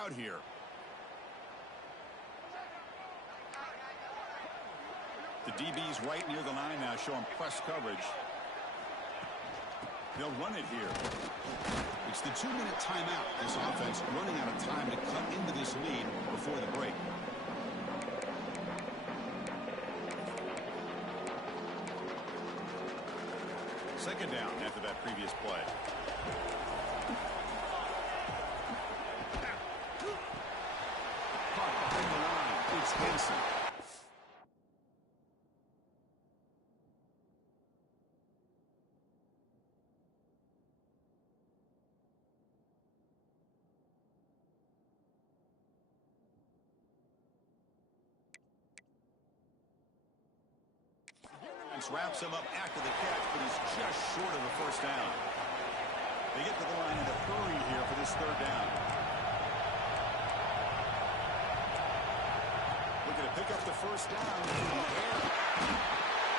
out here. The DB's right near the line now, showing press coverage. They'll run it here. It's the 2-minute timeout. This offense running out of time to cut into this lead before the break. Second down after that previous play. Caught behind the line. It's Henson. Wraps him up after the catch, but he's just short of the first down. They get to the line in a hurry here for this third down. Looking to pick up the first down in the air.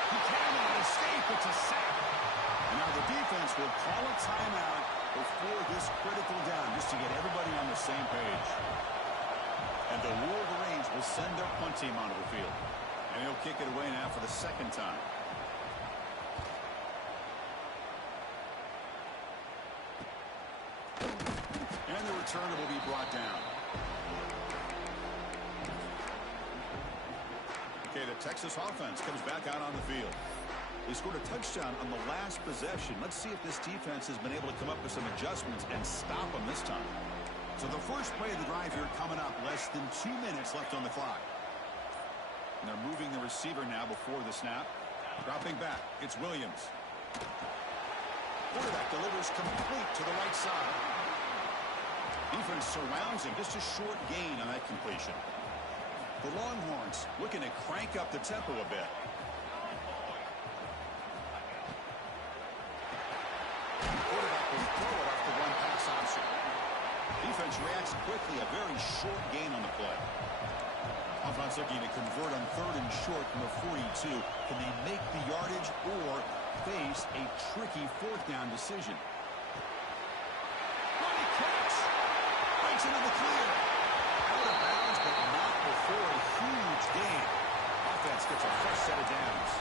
He cannot escape. It's a sack. And now the defense will call a timeout before this critical down, just to get everybody on the same page. And the Wolverines will send their punt team onto the field. And he'll kick it away now for the second time. And the returner will be brought down. Okay, the Texas offense comes back out on the field. They scored a touchdown on the last possession. Let's see if this defense has been able to come up with some adjustments and stop them this time. So the first play of the drive here coming up, less than 2 minutes left on the clock. And they're moving the receiver now before the snap. Dropping back, it's Williams. Quarterback delivers complete to the right side. Defense surrounds him, just a short gain on that completion. The Longhorns looking to crank up the tempo a bit. Quarterback will throw it off the one pass option. Defense reacts quickly, a very short gain on the play. Offense looking to convert on third and short from the 42. Can they make the yardage or face a tricky fourth down decision? Running catch! Breaks into the clear. Out of bounds, but not before a huge gain. Offense gets a fresh set of downs.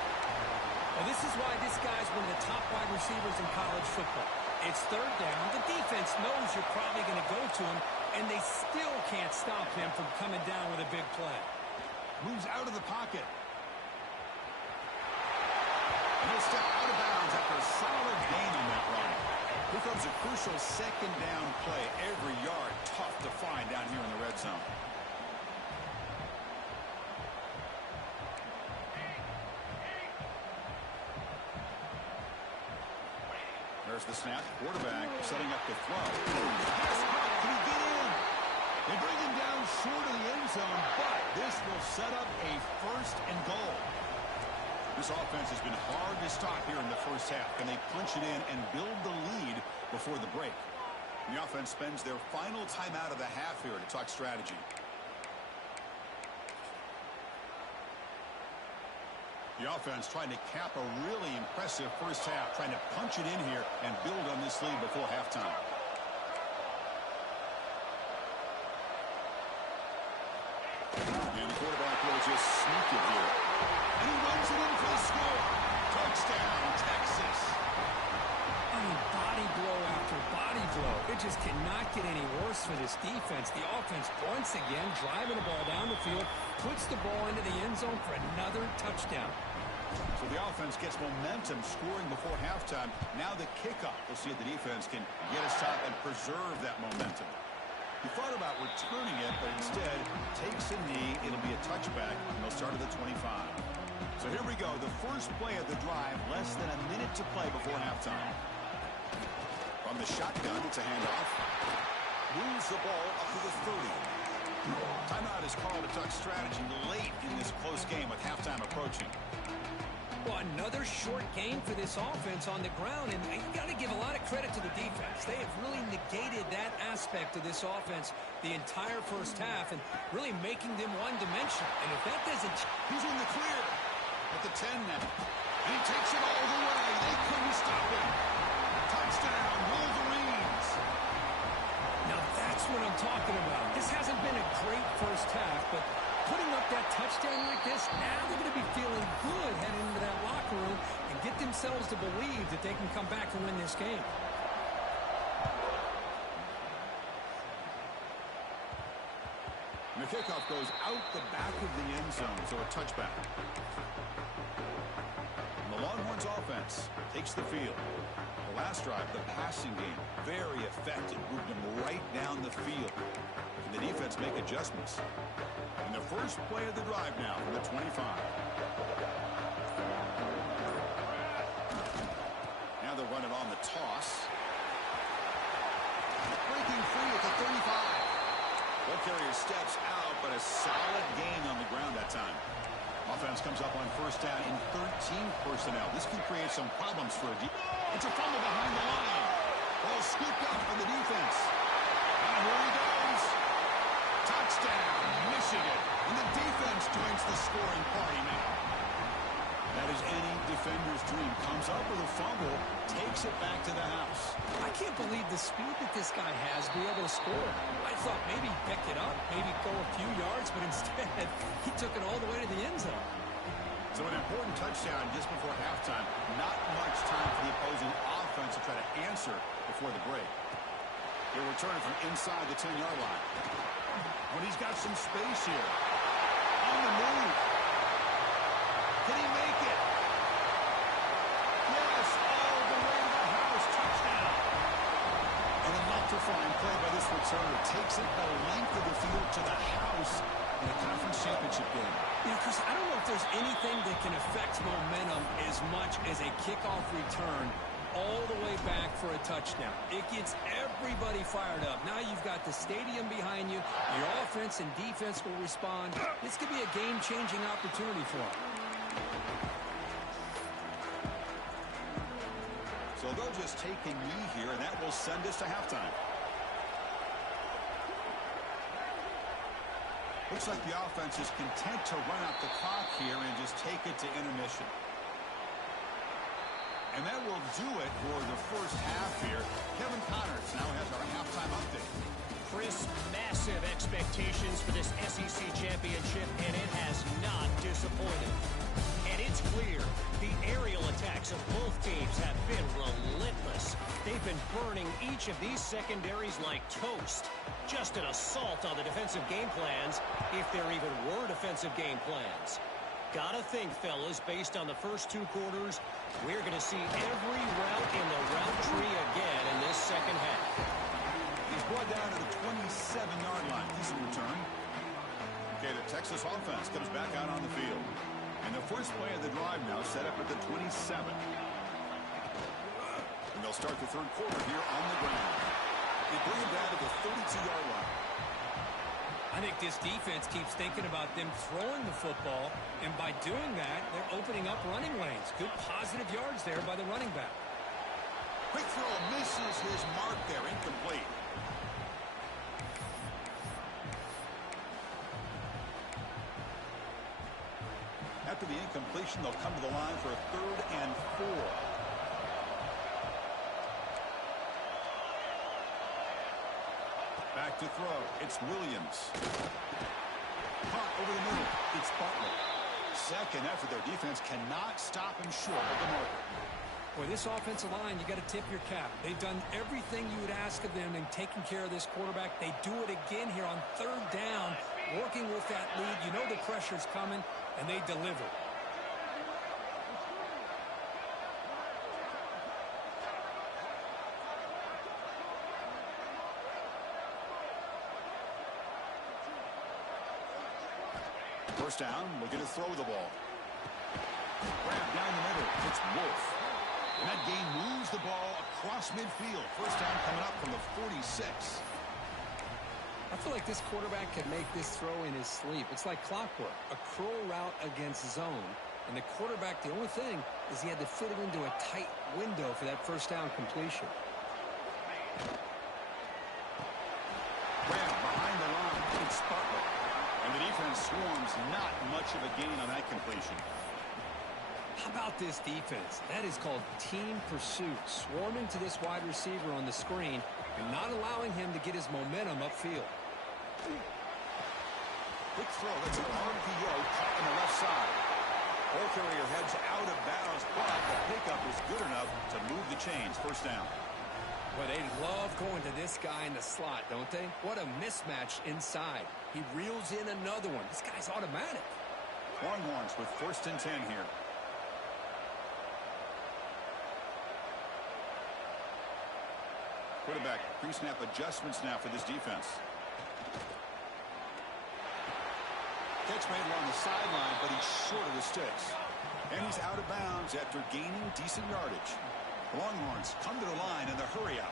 Well, this is why this guy's one of the top wide receivers in college football. It's third down. The defense knows you're probably going to go to him, and they still can't stop him from coming down with a big play. Moves out of the pocket. And he'll step out of bounds after a solid gain on that run. Here comes a crucial second down play. Every yard tough to find down here in the red zone. There's the snap. Quarterback setting up the throw. Yes, can he get in? They bring him down short of the end zone, but this will set up a first and goal. This offense has been hard to stop here in the first half. Can they punch it in and build the lead before the break? And the offense spends their final timeout of the half here to talk strategy. The offense trying to cap a really impressive first half, trying to punch it in here and build on this lead before halftime. And the quarterback will just sneak it here. And he runs it in for the score. Touchdown, Texas. I mean, body blow after body blow. It just cannot get any worse for this defense. The offense once again driving the ball down the field, puts the ball into the end zone for another touchdown. So the offense gets momentum scoring before halftime. Now the kickoff. We'll see if the defense can get a stop and preserve that momentum. He thought about returning it, but instead takes a knee. It'll be a touchback, and they'll start at the 25. So here we go. The first play of the drive, less than a minute to play before halftime. From the shotgun, it's a handoff. Moves the ball up to the 30. Timeout is called to talk strategy late in this close game with halftime approaching. Well, another short gain for this offense on the ground, and you got to give a lot of credit to the defense. They have really negated that aspect of this offense the entire first half and really making them one-dimensional. And if that doesn't... He's in the clear at the 10 now. And he takes it all the way. They couldn't stop him. Touchdown, Wolverines. Now that's what I'm talking about. This great first half, but putting up that touchdown like this, now they're going to be feeling good heading into that locker room and get themselves to believe that they can come back and win this game. And the kickoff goes out the back of the end zone, so a touchback. And the Longhorns offense takes the field. The last drive, the passing game, very effective. Moved them right down the field. Can the defense make adjustments? And the first play of the drive now from the 25. Now they'll run it on the toss. Breaking free at the 35. Ball carrier steps out, but a solid gain on the ground that time. Offense comes up on first down in 13 personnel. This can create some problems for a defense. It's a fumble behind the line. Ball scooped up for the defense. And here he goes. Touchdown, Michigan. And the defense joins the scoring party now. That is any defender's dream. Comes up with a fumble, takes it back to the house. I can't believe the speed that this guy has to be able to score. I thought maybe pick it up, maybe go a few yards, but instead he took it all the way to the end zone. So an important touchdown just before halftime. Not much time for the opposing offense to try to answer before the break. He'll return it from inside the 10-yard line. When he's got some space here. On the move. Can he make it? Yes, all the way to the house. Touchdown. An electrifying play by this returner. Takes it the length of the field to the house in a conference championship game. Yeah, Chris, I don't know if there's anything that can affect momentum as much as a kickoff return all the way back for a touchdown. It gets everybody fired up. Now you've got the stadium behind you. Your offense and defense will respond. This could be a game-changing opportunity for them. So they'll just take a knee here, and that will send us to halftime. Looks like the offense is content to run out the clock here and just take it to intermission. And that will do it for the first half here. Kevin Connors now has our halftime update. Chris, massive expectations for this SEC championship, and it has not disappointed. And it's clear the aerial attacks of both teams have been relentless. They've been burning each of these secondaries like toast. Just an assault on the defensive game plans, if there even were defensive game plans. Gotta think, fellas, based on the first two quarters, we're going to see every route in the route tree again in this second half. He's brought down to the 27-yard line. Decent return. Okay, the Texas offense comes back out on the field. And the first play of the drive now set up at the 27. And they'll start the third quarter here on the ground. They bring it down to the 32-yard line. I think this defense keeps thinking about them throwing the football, and by doing that, they're opening up running lanes. Good positive yards there by the running back. Quick throw misses his mark there, incomplete. After the incompletion, they'll come to the line for a 3rd and 4. Back to throw. It's Williams. Punt over the middle. It's Butler. Second effort. Their defense cannot stop him short of the marker. Boy, this offensive line, you got to tip your cap. They've done everything you would ask of them in taking care of this quarterback. They do it again here on 3rd down, working with that lead. You know the pressure's coming, and they deliver. First down, looking to throw the ball. Grab down the middle. It's Wolf. And that gain moves the ball across midfield. First down coming up from the 46. I feel like this quarterback could make this throw in his sleep. It's like clockwork. A curl route against zone. And the quarterback, the only thing is he had to fit it into a tight window for that first down completion. Grab behind the line. It's Butler. And the defense swarms, not much of a gain on that completion. How about this defense? That is called team pursuit. Swarming to this wide receiver on the screen and not allowing him to get his momentum upfield. Quick throw. That's an RPO caught on the left side. Ball carrier heads out of bounds, but the pickup is good enough to move the chains. First down. Well, they love going to this guy in the slot, don't they? What a mismatch inside. He reels in another one. This guy's automatic. Longhorns with 1st and 10 here. Quarterback pre-snap adjustments now for this defense. Catch made along the sideline, but he's short of the sticks. And he's out of bounds after gaining decent yardage. Longhorns come to the line in the hurry up.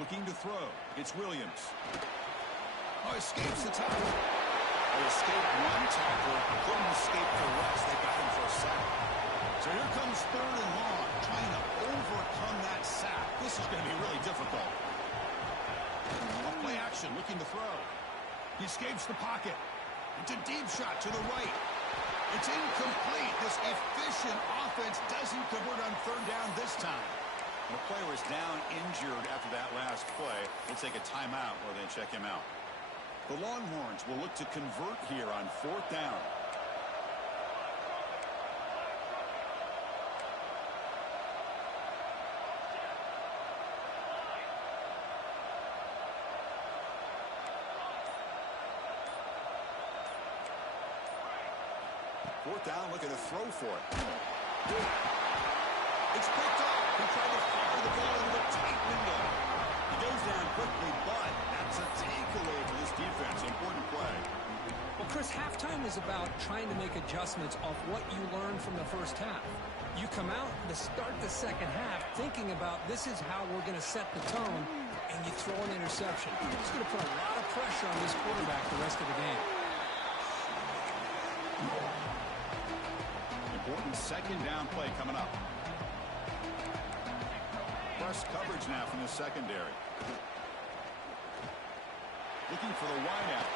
Looking to throw. It's Williams. Oh, escapes the tackle. They escaped one tackle. Couldn't escape the rest. They got him for a sack. So here comes 3rd and long. Trying to overcome that sack. This is going to be really difficult. A play action. Looking to throw. He escapes the pocket. It's a deep shot to the right. It's incomplete. This efficient offense doesn't convert on 3rd down this time. The player is down injured after that last play. We'll take a timeout while they check him out. The Longhorns will look to convert here on 4th down. Fourth down, looking to throw for it. It's picked up. He tried to fire the ball into a tight window. He goes down quickly, but that's a takeaway for this defense. Important play. Well, Chris, halftime is about trying to make adjustments off what you learned from the first half. You come out to start the second half thinking about this is how we're going to set the tone, and you throw an interception. It's going to put a lot of pressure on this quarterback the rest of the game. Important 2nd down play coming up. Press coverage now from the secondary. Looking for the wideout.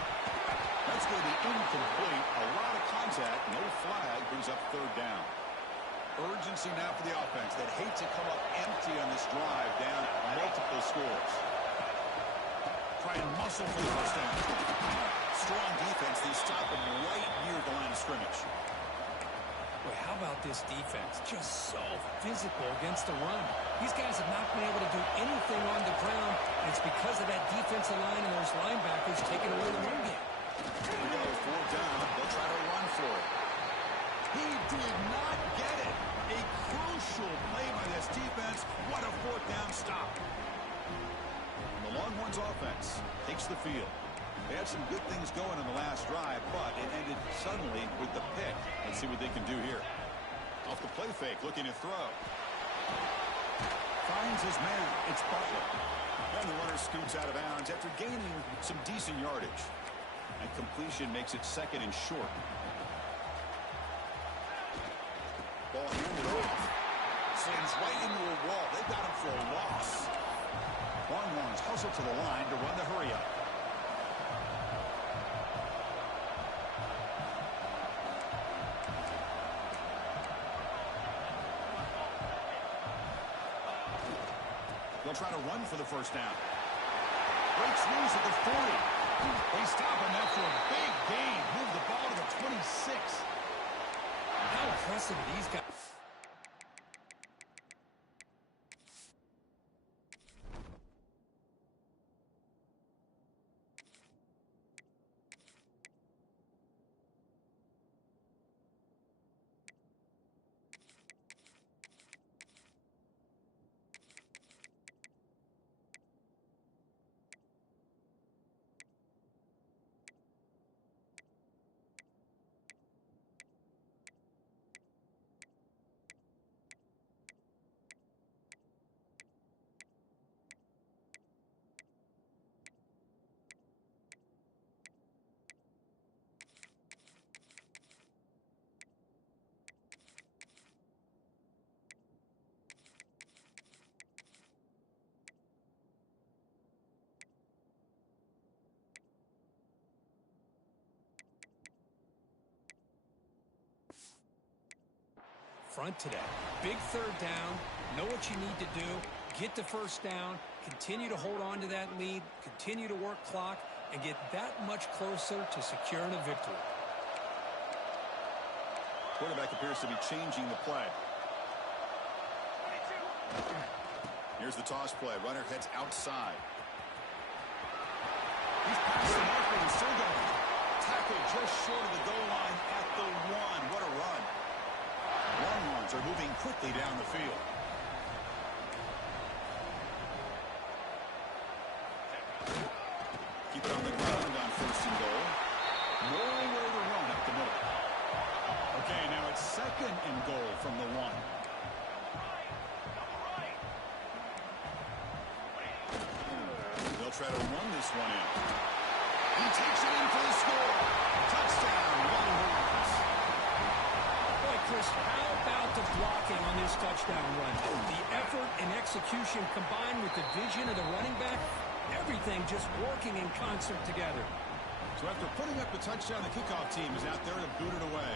That's going to be incomplete. A lot of contact. No flag. Brings up 3rd down. Urgency now for the offense that hate to come up empty on this drive, down multiple scores. Try and muscle for the first down. Strong defense. They stop him right near the line of scrimmage. Boy, how about this defense? Just so physical against the run. These guys have not been able to do anything on the ground, and it's because of that defensive line and those linebackers taking away the run game. Here we go, 4th down. They'll try to run for it. He did not get it. A crucial play by this defense. What a 4th down stop. And the Longhorns offense takes the field. They had some good things going in the last drive, but it ended suddenly with the pick. Let's see what they can do here. Off the play fake, looking to throw. Finds his man. It's Butler. And the runner scoots out of bounds after gaining some decent yardage. And completion makes it 2nd and short. Ball handed off. Slams right into a wall. They've got him for a loss. Longhorns hustle to the line to run the hurry up. They'll try to run for the first down. Breaks loose at the 40. They stop him after a big gain. Move the ball to the 26. How impressive are these guys? front today. Big third down, know what you need to do, get the first down, continue to hold on to that lead, continue to work clock, and get that much closer to securing a victory. Quarterback appears to be changing the play. Here's the toss play. Runner heads outside. He's past the marker and still going. Tackle just short of the goal line at the 1. What a run. Longhorns are moving quickly down the field. Keep it on the ground on 1st and goal. Nowhere to run up the middle. Okay, now it's 2nd and goal from the 1. They'll try to run this one in. He takes it in for the score. Touchdown, Longhorns. Boy, Chris, how about the blocking on this touchdown run? The effort and execution combined with the vision of the running back, everything just working in concert together. So after putting up the touchdown, the kickoff team is out there to boot it away.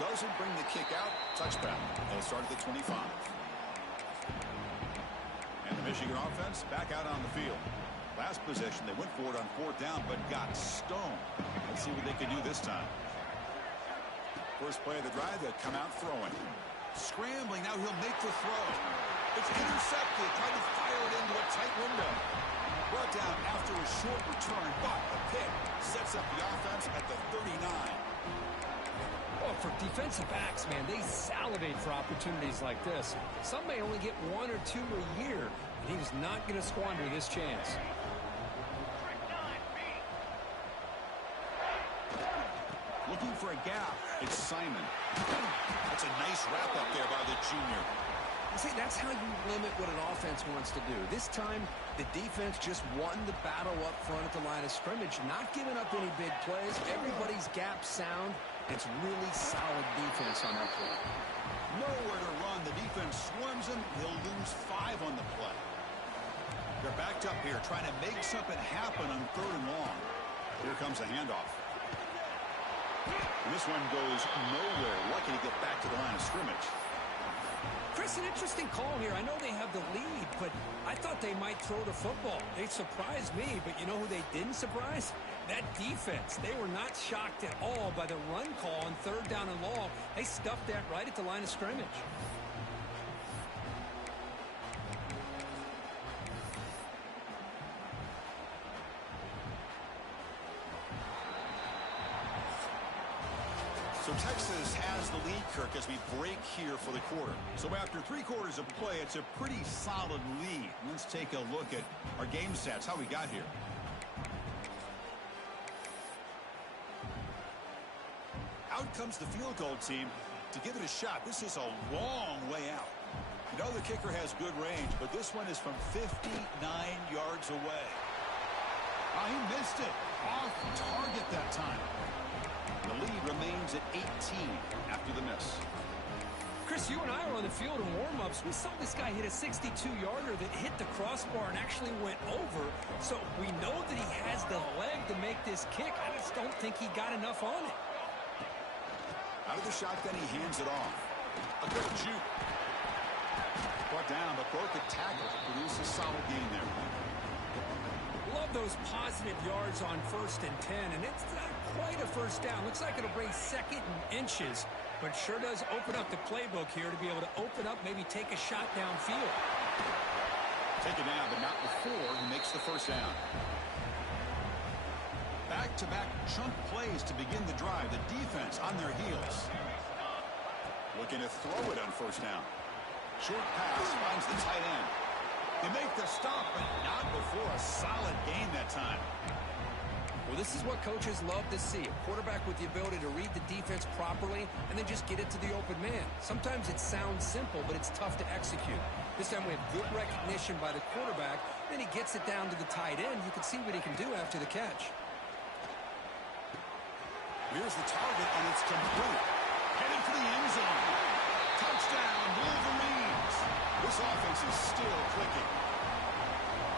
Doesn't bring the kick out. Touchback. They'll start at the 25. And the Michigan offense back out on the field. Last possession, they went for it on 4th down, but got stoned. Let's see what they can do this time. First play of the drive, they'll come out throwing. Scrambling, now he'll make the throw. It's intercepted, trying to fire it into a tight window. Brought down after a short return, but a pick sets up the offense at the 39. Well, for defensive backs, man, they salivate for opportunities like this. Some may only get 1 or 2 a year, and he was not going to squander this chance. Looking for a gap, it's Simon. That's a nice wrap up there by the junior. See, that's how you limit what an offense wants to do. This time, the defense just won the battle up front at the line of scrimmage, not giving up any big plays. Everybody's gap sound. It's really solid defense on that play. Nowhere to run. The defense swarms him. He'll lose 5 on the play. They're backed up here, trying to make something happen on 3rd and long. Here comes a handoff. And this one goes nowhere. Lucky to get back to the line of scrimmage. Chris, an interesting call here. I know they have the lead, but I thought they might throw the football. They surprised me, but you know who they didn't surprise? That defense. They were not shocked at all by the run call on 3rd down and long. They stuffed that right at the line of scrimmage. So Texas has the lead, Kirk, as we break here for the quarter. So after 3 quarters of play, it's a pretty solid lead. Let's take a look at our game stats, how we got here. Out comes the field goal team to give it a shot. This is a long way out. You know the kicker has good range, but this one is from 59 yards away. Oh, he missed it. Off target that time. The lead remains at 18 after the miss. Chris, you and I were on the field in warm-ups. We saw this guy hit a 62-yarder that hit the crossbar and actually went over. So we know that he has the leg to make this kick. I just don't think he got enough on it. Out of the shotgun, he hands it off. A good juke. Brought down, but broke the tackle to produce a solid gain there. Love those positive yards on 1st and 10, and it's not quite a first down. Looks like it'll bring 2nd and inches, but sure does open up the playbook here to be able to open up, maybe take a shot downfield. Take it down, but not before he makes the first down. Back-to-back chunk plays to begin the drive. The defense on their heels. Looking to throw it on 1st down. Short pass finds the tight end. They make the stop, but not before a solid gain that time. Well, this is what coaches love to see. A quarterback with the ability to read the defense properly and then just get it to the open man. Sometimes it sounds simple, but it's tough to execute. This time we have good recognition by the quarterback. Then he gets it down to the tight end. You can see what he can do after the catch. Here's the target, and it's complete. Headed for the end zone. Touchdown, Wolverines. This offense is still clicking.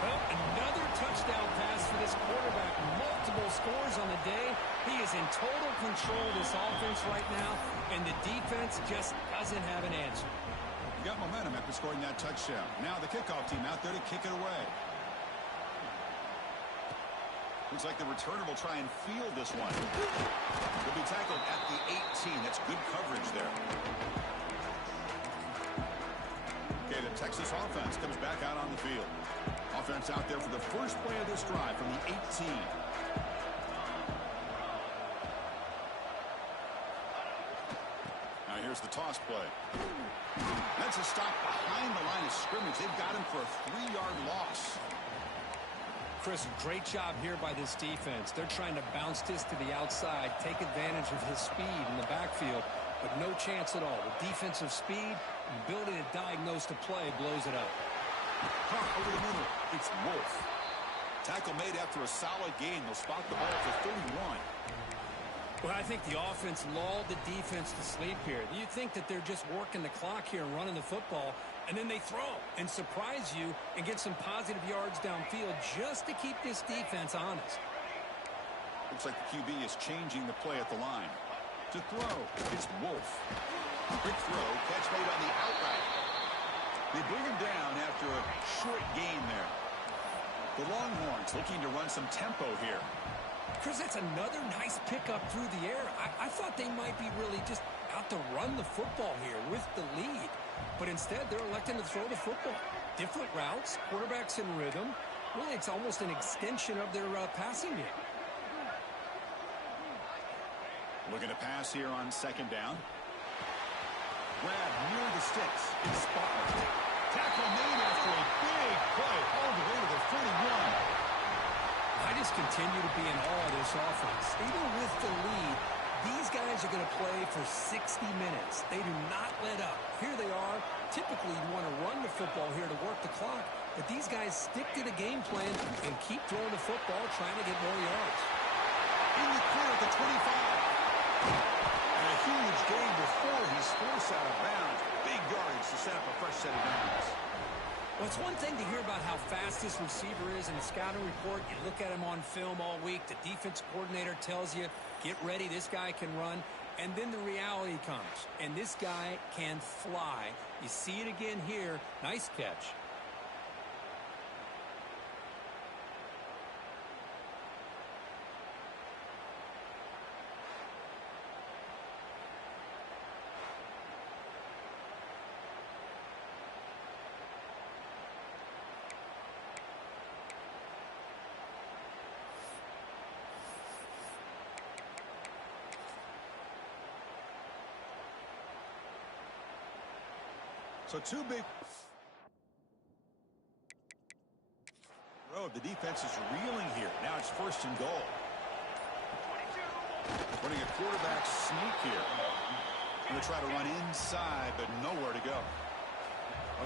Well, another touchdown pass for this quarterback. Multiple scores on the day. He is in total control of this offense right now, and the defense just doesn't have an answer. You got momentum after scoring that touchdown. Now the kickoff team out there to kick it away. Looks like the returner will try and field this one. He'll be tackled at the 18. That's good coverage there. Okay, the Texas offense comes back out on the field. Offense out there for the first play of this drive from the 18. Now here's the toss play. That's a stop behind the line of scrimmage. They've got him for a 3-yard loss. Chris, great job here by this defense. They're trying to bounce this to the outside, take advantage of his speed in the backfield, but no chance at all. The defensive speed, ability to diagnose the play, blows it up. Over the middle, it's Wolf. Tackle made after a solid gain. They'll spot the ball for 31. Well, I think the offense lulled the defense to sleep here. You think that they're just working the clock here and running the football, and then they throw and surprise you and get some positive yards downfield just to keep this defense honest. Looks like the QB is changing the play at the line. To throw, it's Wolf. Quick throw, catch made on the outright. They bring him down after a short gain there. The Longhorns looking to run some tempo here. Chris, that's another nice pickup through the air. I thought they might be really just out to run the football here with the lead. But instead, they're electing to throw the football. Different routes, quarterbacks in rhythm. Really, it's almost an extension of their passing game. Looking to pass here on second down. Grab near the sticks. It's spotted. Tackle made after a big play all the way to the 41. I just continue to be in awe of this offense. Even with the lead, these guys are going to play for 60 minutes. They do not let up. Here they are. Typically, you want to run the football here to work the clock, but these guys stick to the game plan and keep throwing the football, trying to get more yards. In the clear at the 25. And a huge gain before he's forced out of bounds. Big yardage to set up a fresh set of downs. Well, it's one thing to hear about how fast this receiver is in the scouting report. You look at him on film all week. The defense coordinator tells you, get ready, this guy can run. And then the reality comes, and this guy can fly. You see it again here. Nice catch. So two big road. The defense is reeling here. Now it's first and goal. Running a quarterback sneak here. Going to try to run inside, but nowhere to go.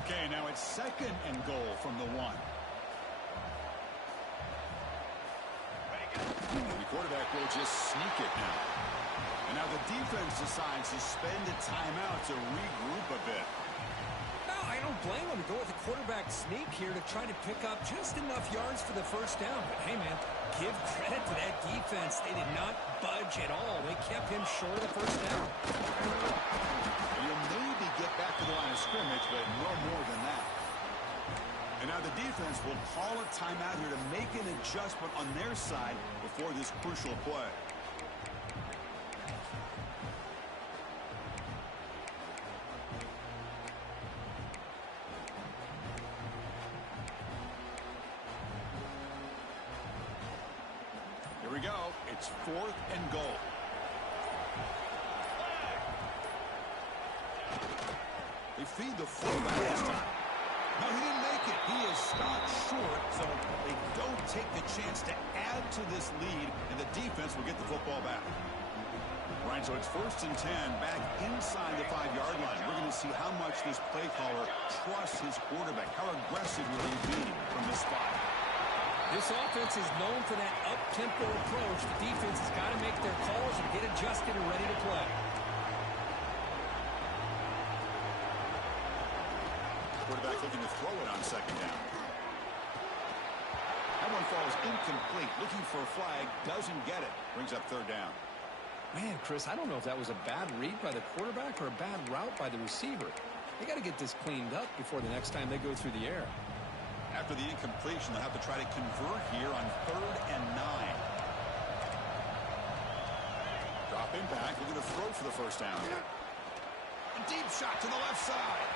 Okay, now it's second and goal from the 1. The quarterback will just sneak it now. And now the defense decides to spend a timeout to regroup a bit. I don't blame him to go with a quarterback sneak here to try to pick up just enough yards for the first down. But, hey, man, give credit to that defense. They did not budge at all. They kept him short of the first down. You'll maybe get back to the line of scrimmage, but no more than that. And now the defense will call a timeout here to make an adjustment on their side before this crucial play. Here we go. It's 4th and goal. They feed the fullback this time. No, he didn't make it. He is stopped short, so they don't take the chance to add to this lead, and the defense will get the football back. Right, so it's 1st and 10, back inside the 5-yard line. We're going to see how much this play caller trusts his quarterback. How aggressive will he be from this spot? This offense is known for that up-tempo approach. The defense has got to make their calls and get adjusted and ready to play. Quarterback looking to throw it on second down. That one Looking for a flag, doesn't get it. Brings up third down. Man, Chris, I don't know if that was a bad read by the quarterback or a bad route by the receiver. They got to get this cleaned up before the next time they go through the air. After the incompletion, they'll have to try to convert here on 3rd and 9. Dropping back, looking to throw for the first down. A deep shot to the left side.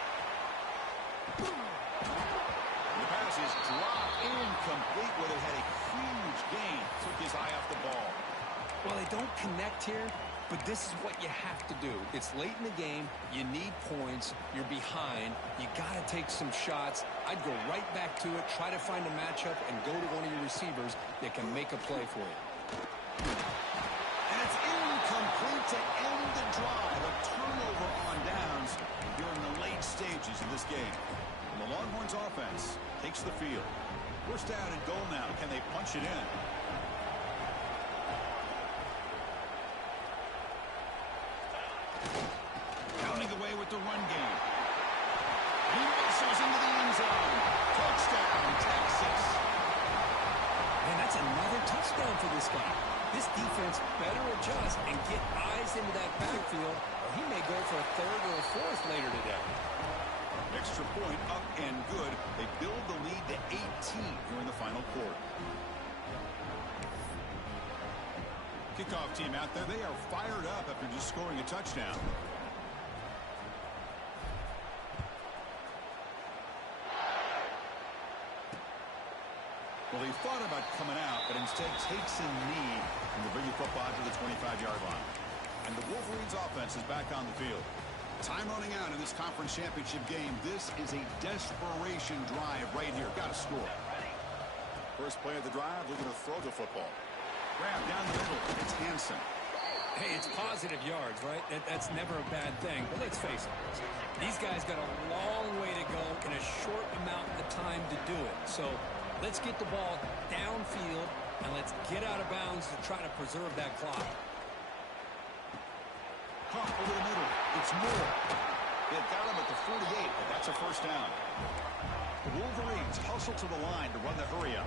The pass is dropped, incomplete, where they had a huge gain. Took his eye off the ball. Well, they don't connect here, but this is what you have to do. It's late in the game. You need points. You're behind. You got to take some shots. I'd go right back to it, try to find a matchup, and go to one of your receivers that can make a play for you. And it's incomplete to end the drive. A turnover on downs here in the late stages of this game. And the Longhorns offense takes the field. First down and goal now. Can they punch it in? Counting away with the run game. He whistles into the end zone. Touchdown, Texas. Man, that's another touchdown for this guy. This defense better adjust and get eyes into that backfield, or he may go for a 3rd or a 4th later today. Extra point up and good. They build the lead to 18 here in the final quarter. Kickoff team out there. They are fired up after just scoring a touchdown. Well, he thought about coming out, but instead takes a knee and will bring the football to the 25-yard line. And the Wolverines offense is back on the field. Time running out in this conference championship game. This is a desperation drive right here. Got to score. First play of the drive, looking to throw the football. Grab down the middle. It's Hansen. Hey, it's positive yards, right? That's never a bad thing. But let's face it, these guys got a long way to go in a short amount of time to do it. So let's get the ball downfield, and let's get out of bounds to try to preserve that clock. Caught over the middle. It's Moore. They've got him at the 48, but that's a first down. The Wolverines hustle to the line to run the hurry up.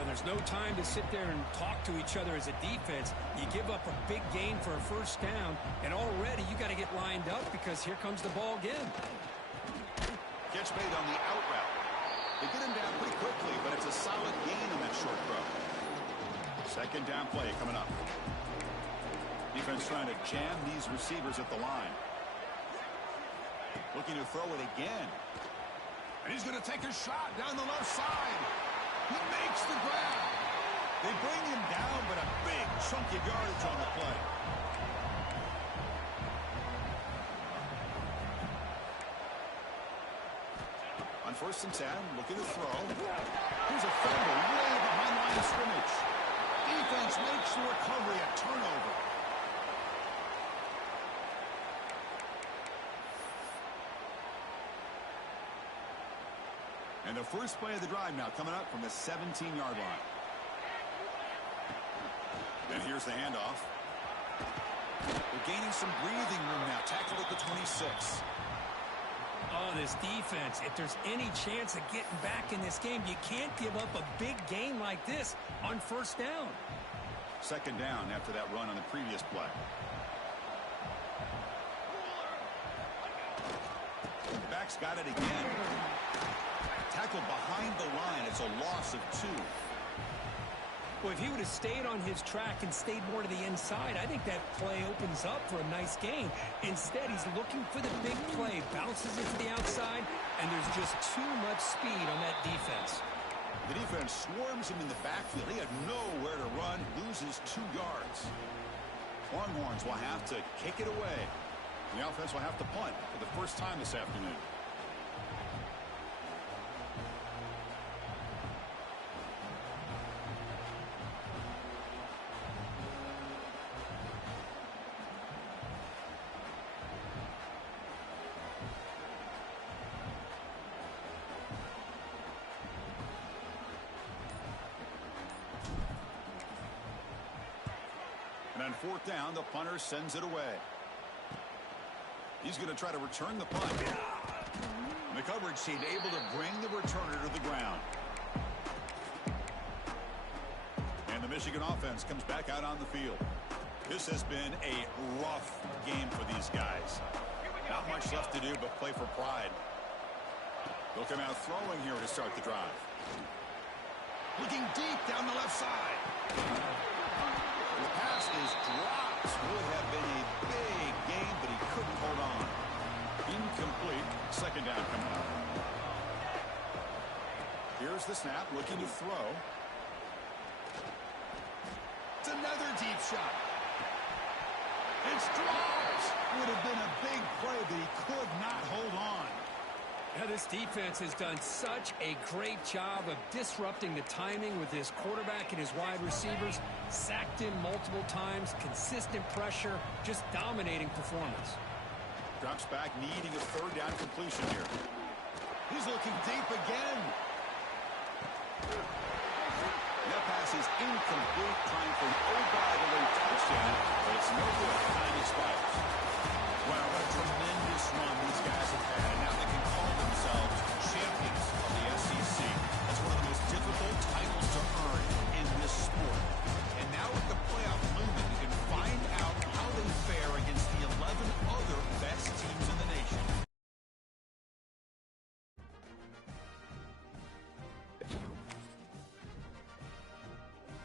And there's no time to sit there and talk to each other as a defense. You give up a big gain for a first down, and already you got to get lined up because here comes the ball again. Catch made on the out route. They get him down pretty quickly, but it's a solid gain on that short throw. Second down play coming up. Defense trying to jam these receivers at the line. Looking to throw it again. And he's going to take a shot down the left side. He makes the grab. They bring him down, but a big chunk of yardage on the play. On 1st and 10, looking to throw. Here's a fumble way behind the line of scrimmage. Defense makes the recovery, a turnover. And the first play of the drive now coming up from the 17-yard line. And here's the handoff. They're gaining some breathing room now. Tackled at the 26. Oh, this defense, if there's any chance of getting back in this game, you can't give up a big gain like this on first down. Second down after that run on the previous play. The back's got it again. Tackled behind the line. It's a loss of 2. Well, if he would have stayed on his track and stayed more to the inside, I think that play opens up for a nice gain. Instead, he's looking for the big play, bounces it to the outside, and there's just too much speed on that defense. The defense swarms him in the backfield. He had nowhere to run, loses 2 yards. Longhorns will have to kick it away. The offense will have to punt for the first time this afternoon. And on 4th down, the punter sends it away. He's going to try to return the punt. And the coverage team able to bring the returner to the ground. Michigan offense comes back out on the field. This has been a rough game for these guys. Not much left to do but play for pride. They'll come out throwing here to start the drive. Looking deep down the left side. The pass is dropped. Would have been a big game, but he couldn't hold on. Incomplete. Second down coming up. Here's the snap, looking to throw. It's another deep shot. It's dropped. Would have been a big play, but he could not hold on. Yeah, this defense has done such a great job of disrupting the timing with his quarterback and his wide receivers. Sacked him multiple times, consistent pressure, just dominating performance. Drops back, needing a third down completion here. He's looking deep again. That pass is incomplete, trying for an over-the-lane touchdown, but it's no good. Time expires. Wow, what a tremendous